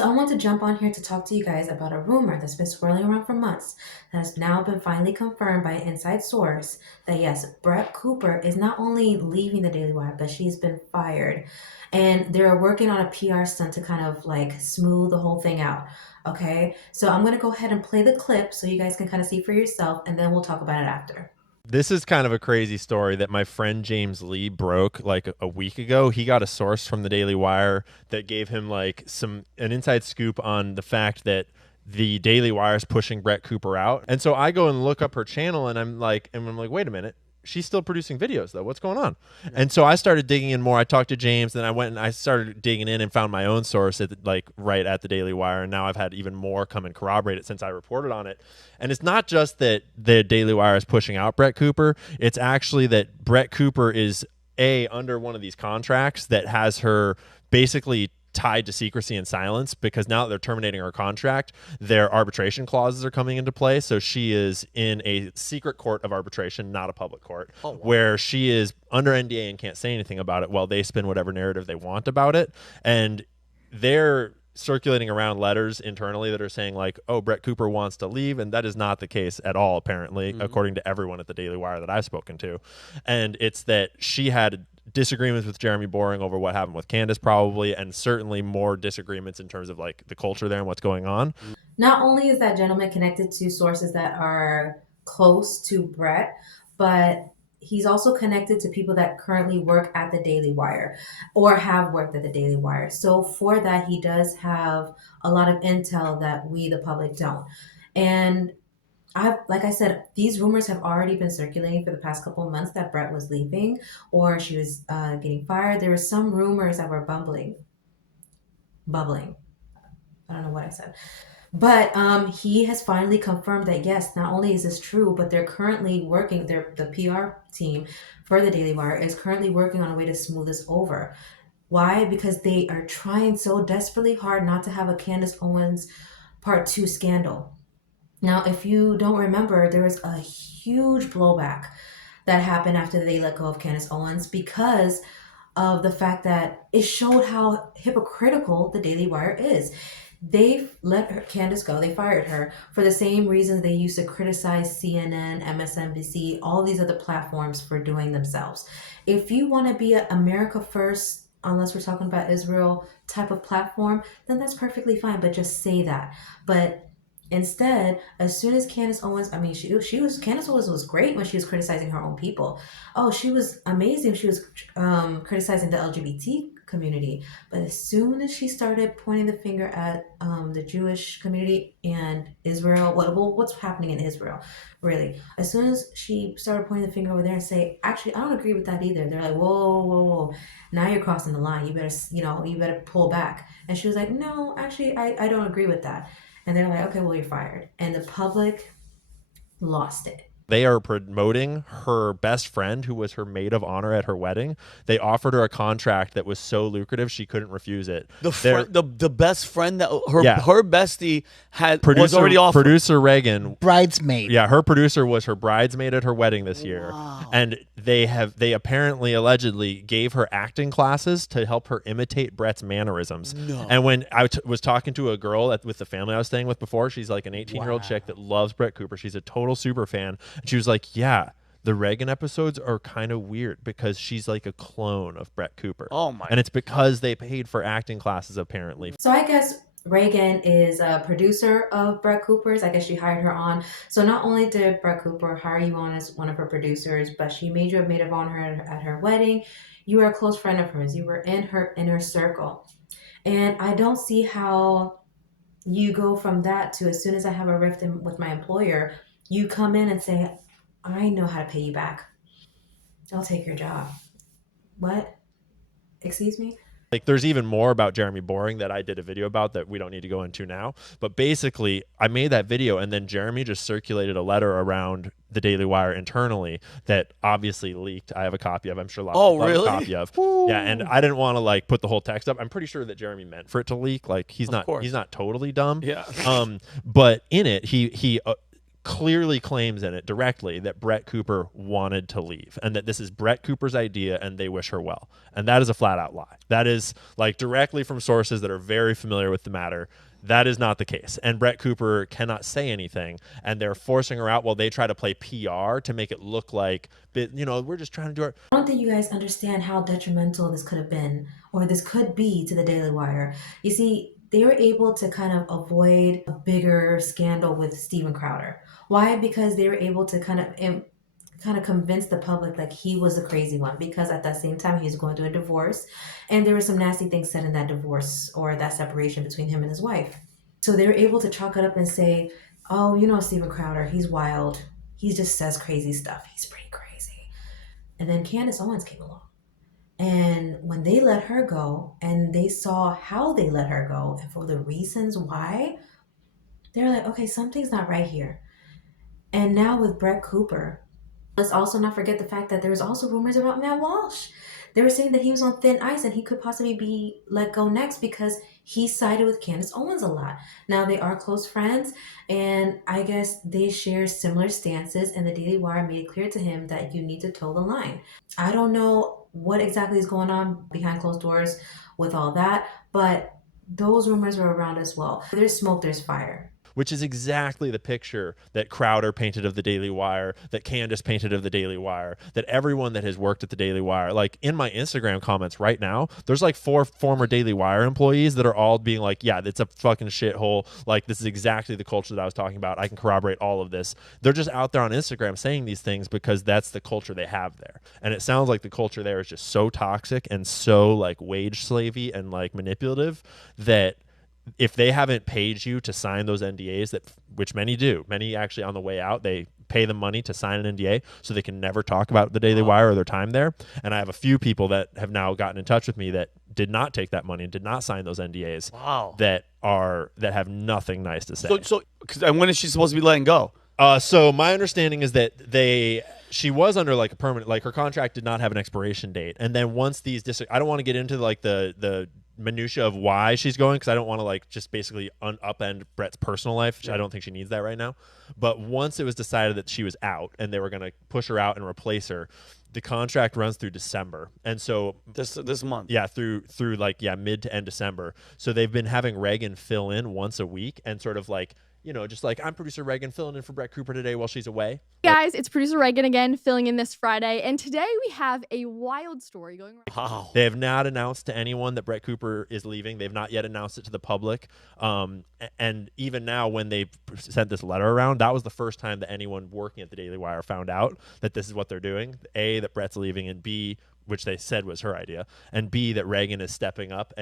So I want to jump on here to talk to you guys about a rumor that's been swirling around for months that has now been finally confirmed by an inside source that yes, Brett Cooper is not only leaving the Daily Wire, but she's been fired. And they're working on a PR stunt to kind of like smooth the whole thing out. Okay, so I'm going to go ahead and play the clip so you guys can kind of see for yourself, and then we'll talk about it after. This is kind of a crazy story that my friend James Lee broke like a week ago. He got a source from the Daily Wire that gave him like an inside scoop on the fact that the Daily Wire is pushing Brett Cooper out. And so I go and look up her channel and I'm like, wait a minute. She's still producing videos though. What's going on? And so I started digging in more. I talked to James, then I went and I started digging in and found my own source right at the Daily Wire. And now I've had even more come and corroborate it since I reported on it. And it's not just that the Daily Wire is pushing out Brett Cooper. It's actually that Brett Cooper is under one of these contracts that has her basically tied to secrecy and silence, because now that they're terminating her contract, their arbitration clauses are coming into play. So she is in a secret court of arbitration, not a public court, where she is under NDA and can't say anything about it while they spin whatever narrative they want about it. And they're circulating around letters internally that are saying like, oh, Brett Cooper wants to leave. And that is not the case at all, apparently, according to everyone at the Daily Wire that I've spoken to. And it's that she had disagreements with Jeremy Boring over what happened with Candace probably, and certainly more disagreements in terms of like the culture there and what's going on. Not only is that gentleman connected to sources that are close to Brett, but he's also connected to people that currently work at the Daily Wire or have worked at the Daily Wire. So for that, he does have a lot of intel that we, the public, don't. And like I said, these rumors have already been circulating for the past couple of months that Brett was leaving or she was getting fired. There were some rumors that were bubbling. I don't know what I said. But he has finally confirmed that yes, not only is this true, but they're currently working. The PR team for the Daily Wire is currently working on a way to smooth this over. Why? Because they are trying so desperately hard not to have a Candace Owens Part 2 scandal. Now, if you don't remember, there was a huge blowback that happened after they let go of Candace Owens because of the fact that it showed how hypocritical the Daily Wire is. They let Candace go. They fired her for the same reasons they used to criticize CNN, MSNBC, all these other platforms for doing themselves. If you want to be an America First, unless we're talking about Israel type of platform, then that's perfectly fine. But just say that. But instead, as soon as Candace Owens, Candace Owens was great when she was criticizing her own people. Oh, she was amazing. She was criticizing the LGBT community. But as soon as she started pointing the finger at the Jewish community and Israel, what's happening in Israel, really? As soon as she started pointing the finger over there and say, actually, I don't agree with that either. They're like, whoa, whoa, whoa. Now you're crossing the line. You better pull back. And she was like, no, actually, I don't agree with that. And they're like, okay, well, you're fired. And the public lost it. They are promoting her best friend, who was her maid of honor at her wedding. They offered her a contract that was so lucrative she couldn't refuse it. The best friend that her bestie was already offered. Producer Reagan, bridesmaid. Yeah, her producer was her bridesmaid at her wedding this year, and they apparently allegedly gave her acting classes to help her imitate Brett's mannerisms. No. And when I was talking to a girl with the family I was staying with before, she's like an 18-year-old chick that loves Brett Cooper. She's a total super fan. And she was like, yeah, the Reagan episodes are kind of weird because she's like a clone of Brett Cooper. Oh my! And it's because they paid for acting classes, apparently. So I guess Reagan is a producer of Brett Cooper's. I guess she hired her on. So not only did Brett Cooper hire you on as one of her producers, but she made you a maid of honor at her wedding. You were a close friend of hers. You were in her inner circle. And I don't see how you go from that to, as soon as I have a rift with my employer, you come in and say, I know how to pay you back. I'll take your job. What? Excuse me? Like, there's even more about Jeremy Boring that I did a video about that we don't need to go into now. But basically, I made that video, and then Jeremy just circulated a letter around the Daily Wire internally that obviously leaked. I have a copy of. I'm sure lots of people have a copy of. Yeah, and I didn't want to like put the whole text up. I'm pretty sure that Jeremy meant for it to leak. Like, he's not totally dumb. Yeah. But in it, he clearly claims in it directly that Brett Cooper wanted to leave and that this is Brett Cooper's idea and they wish her well. And that is a flat out lie. That is like directly from sources that are very familiar with the matter. That is not the case. And Brett Cooper cannot say anything. And they're forcing her out while they try to play PR to make it look like, we're just trying to do it. I don't think you guys understand how detrimental this could have been, or this could be, to the Daily Wire. You see, they were able to kind of avoid a bigger scandal with Steven Crowder. Why? Because they were able to kind of convince the public like he was the crazy one, because at that same time he was going through a divorce and there were some nasty things said in that divorce or that separation between him and his wife. So they were able to chalk it up and say, oh, Steven Crowder, he's wild. He just says crazy stuff. He's pretty crazy. And then Candace Owens came along. And when they let her go and they saw how they let her go and for the reasons why, they're like, okay, something's not right here. And now with Brett Cooper, let's also not forget the fact that there was also rumors about Matt Walsh. They were saying that he was on thin ice and he could possibly be let go next because he sided with Candace Owens a lot. Now, they are close friends, and I guess they share similar stances, and the Daily Wire made it clear to him that you need to toe the line. I don't know what exactly is going on behind closed doors with all that, but those rumors were around as well. There's smoke, there's fire. Which is exactly the picture that Crowder painted of the Daily Wire, that Candace painted of the Daily Wire, that everyone that has worked at the Daily Wire, like in my Instagram comments right now, there's like 4 former Daily Wire employees that are all being like, yeah, it's a fucking shithole. Like, this is exactly the culture that I was talking about. I can corroborate all of this. They're just out there on Instagram saying these things because that's the culture they have there. And it sounds like the culture there is just so toxic and so like wage slavey and like manipulative that if they haven't paid you to sign those NDAs, which many do, many actually on the way out, they pay them money to sign an NDA so they can never talk about the Daily Wire or their time there. And I have a few people that have now gotten in touch with me that did not take that money and did not sign those NDAs. Wow. That have nothing nice to say. So when is she supposed to be letting go? So my understanding is that she was under like a permanent, like her contract did not have an expiration date. And then once these, I don't want to get into like the minutia of why she's going, because I don't want to like just basically upend Brett's personal life, which I don't think she needs that right now. But once it was decided that she was out and they were going to push her out and replace her, the contract runs through December. And so this month. Yeah, through like mid to end December. So they've been having Reagan fill in once a week and sort of like, just like, I'm producer Reagan filling in for Brett Cooper today while she's away. Hey guys, it's producer Reagan again, filling in this Friday. And today we have a wild story going around. Wow. They have not announced to anyone that Brett Cooper is leaving. They've not yet announced it to the public. And even now, when they've sent this letter around, that was the first time that anyone working at the Daily Wire found out that this is what they're doing. A, that Brett's leaving, and B, which they said was her idea, and B, that Reagan is stepping up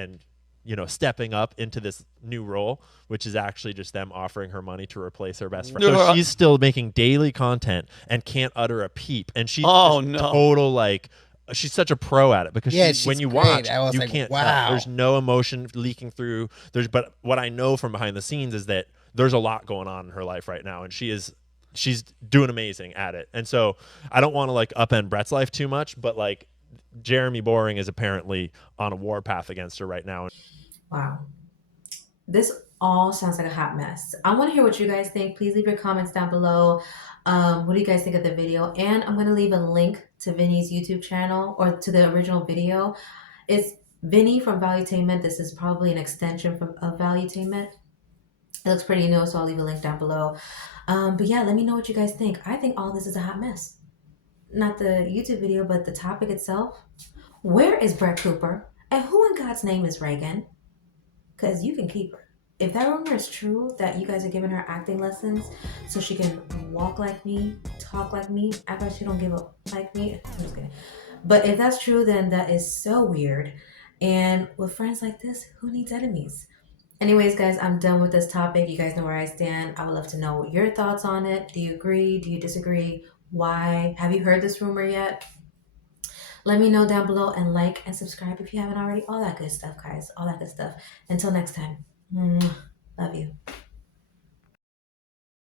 into this new role, which is actually just them offering her money to replace her best friend. So she's still making daily content and can't utter a peep. And she's total like, she's such a pro at it because when you watch, you can't tell. There's no emotion leaking through. But what I know from behind the scenes is that there's a lot going on in her life right now, and she's doing amazing at it. And so I don't want to like upend Brett's life too much, but like Jeremy Boring is apparently on a warpath against her right now. Wow. This all sounds like a hot mess. I want to hear what you guys think. Please leave your comments down below. What do you guys think of the video? And I'm going to leave a link to Vinny's YouTube channel, or to the original video. It's Vinny from Valuetainment. This is probably an extension of Valuetainment. It looks pretty new, so I'll leave a link down below. But yeah, let me know what you guys think. I think all this is a hot mess. Not the YouTube video, but the topic itself. Where is Brett Cooper? And who in God's name is Reagan? Because you can keep her. If that rumor is true, that you guys are giving her acting lessons so she can walk like me, talk like me, act like she don't give up like me. I'm just kidding. But if that's true, then that is so weird. And with friends like this, who needs enemies? Anyways, guys, I'm done with this topic. You guys know where I stand. I would love to know your thoughts on it. Do you agree? Do you disagree? Why? Have you heard this rumor yet? Let me know down below, and like and subscribe if you haven't already. All that good stuff, guys. All that good stuff. Until next time. Love you.